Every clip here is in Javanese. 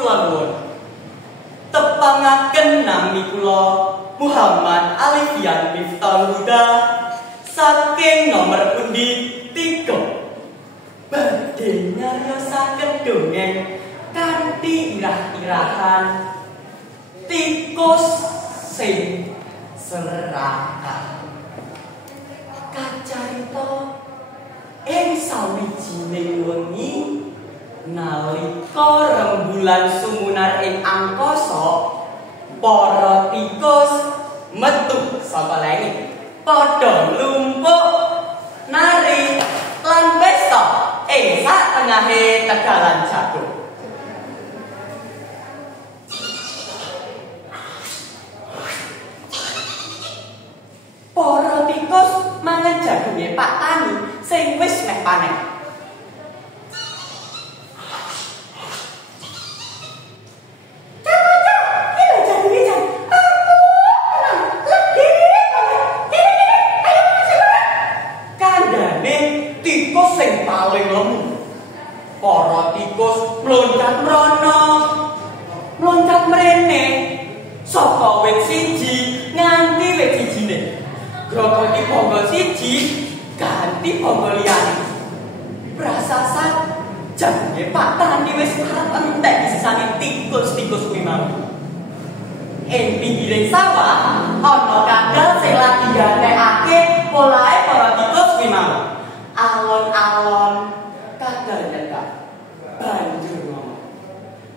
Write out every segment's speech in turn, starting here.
kula nuwun. Tepangaken nami kula Muhammad Alifian Miftahul Huda saking nomor pundi 3. Badhe nyarasaken dongeng kanthi irah-irahan tikus sing serakah. Kacarita ing sawijining wengi nalika rembulan sumunar ing angkasa, para tikus metu saka langit padha nglumpuk nari lan pesta ing satengahe tegalan jagung. Para tikus mangan jagunge Pak Tani sing wis meh panen. Kandhane tikus sing paling lemu. Para tikus mloncat mrono, mloncat mrene saka wit siji nganti wit sijine. Grogoti bonggol siji ganti bonggol liyane. Prasasan jange Pak Tani wis arep entek sisane tikus-tikus kuwi mau. Ing pinggiring sawah ana kadal sing lagi gantekake polahe para tikus kuwi mau. Alon-alon kadal nyekak banjur ngomong,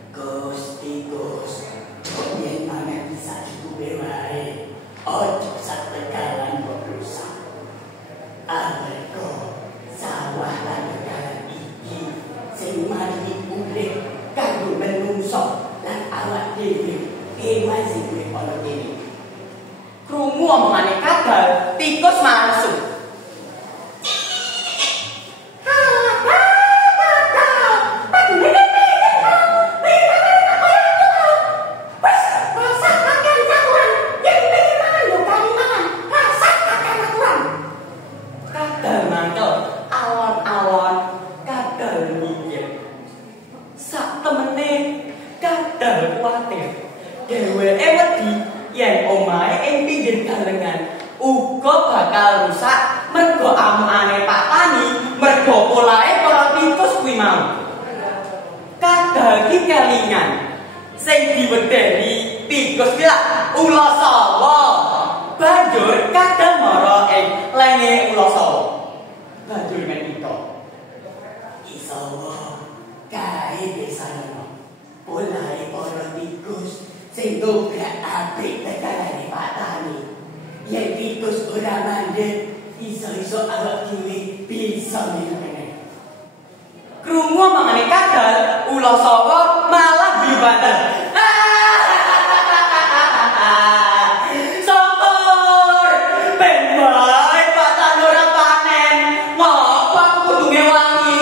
"Gusti Gus, yen maneh bisa dikuwe wae. Ojo sategalan kok rusak. Amarga sawah lan tegalan iki sing mari urip kanggo menungso lan awak dhewe kewan sing urip ana kene." Krungu omongane kadal, tikus mansu. Dheweke wedi yen omahe ing pinggir galengan uga bakal rusak mergo amukane Pak Tani, mergo polahe para tikus kuwi mau. Kadal iki kelingan sing diwedeni tikus ki lak ula sawa. Banjur kadal mara ing lenge ula sawa. Banjur ngendika, "Isawa kae desane polahe para tikus sing dobrak apik tegalane Pak Tani. Yen tikus ora mandeg, iso-iso awak dhewe bisa meneng." Krungu omongane kadal, ula sawa malah dibanter. "Syukur ben bae Pak Tani ora panen. Ngopo aku kudune wangi?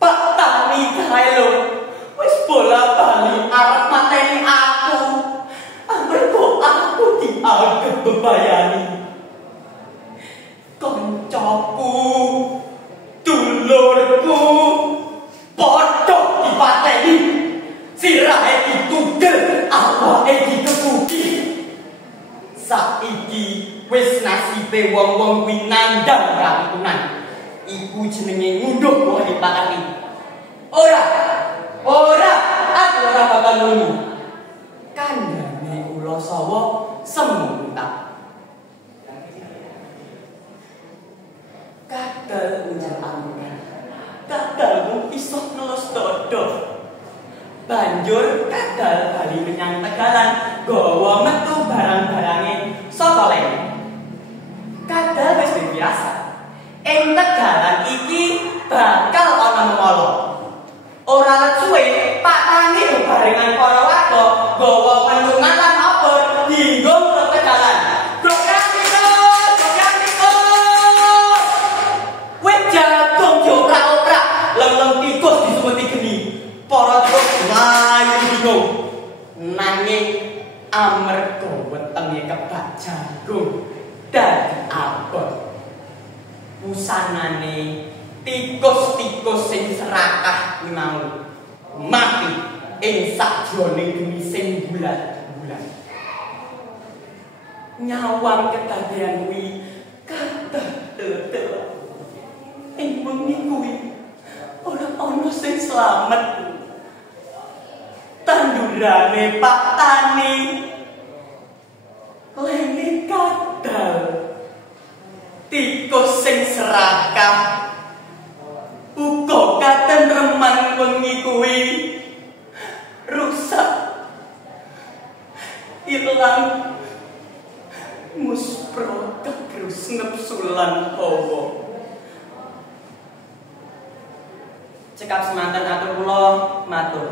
Pak Tani kae lho wis bola-bali arep mateni aku. Amarga aku dianggep bebayani. Koncoku, dulurku padha dipateni. Sirahe ditugel, awake dikebuki. Saiki wis nasibe wong-wong kuwi nandhang rampunan. Iku jenenge ngunduh wae Pak Tani. Ora, aku ora bakal nunu." Kandhane ula sawa semuntak. Kadal unjal ampunan. Kadal mung iso nelus dodo. Banjur kadal bali menyang tegalan, gawa metu barang-barange saka lene. Kadal wis biasa. Ing tegalan iki bakal ana molo. Ora let suwe Pak Tani bebarengan para warga gawa penungan lan obor dinggo mlebu tegalan. "Program tikus! Wit jagung dioprak-oprak, leleng tikus disuweti geni." Para tikus mlayu bingung. Nanging amarga wetenge kebak jagung dadi abot. Pusanane tikus-tikus sing serakah kuwi mau mati ing sakjroning gemising bulan-bulan. Nyawang kedadean kuwi kathah tetel. Ing wengi kuwi ora ana sing slamet. Tandurane Pak Tani lene kadal. Tikus sing serakah uga katentreman wengi kuwi rusak ilang muspro kegrus nepsulan hawa. Cekap semanten atur kula matur.